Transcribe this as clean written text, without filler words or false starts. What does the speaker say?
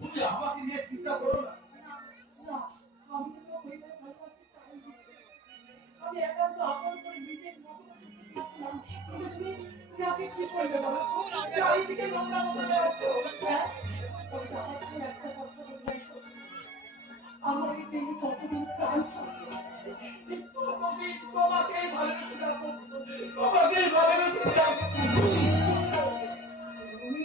তুমি আমাকে নিয়ে চিন্তা করো না। না, আমি তো তোমার পরিবার ভালোবাসতে চাই না। আমি একান্ত আপন করে নিজের মতো করে দিয়েছিলাম, কিন্তু তুমি আজকে কি করবে বলো? চারিদিকে নোংরা মতো বেরোচ্ছ। হ্যাঁ, তবে তো আমার সঙ্গে একটা কথা বলবে, আমার এই দেহে যতদিন প্রাণ থাকবে তুমি তোমাকেই ভালোবেসে যাবো, তোমাকেই ভালোবেসে যাবো। তুমি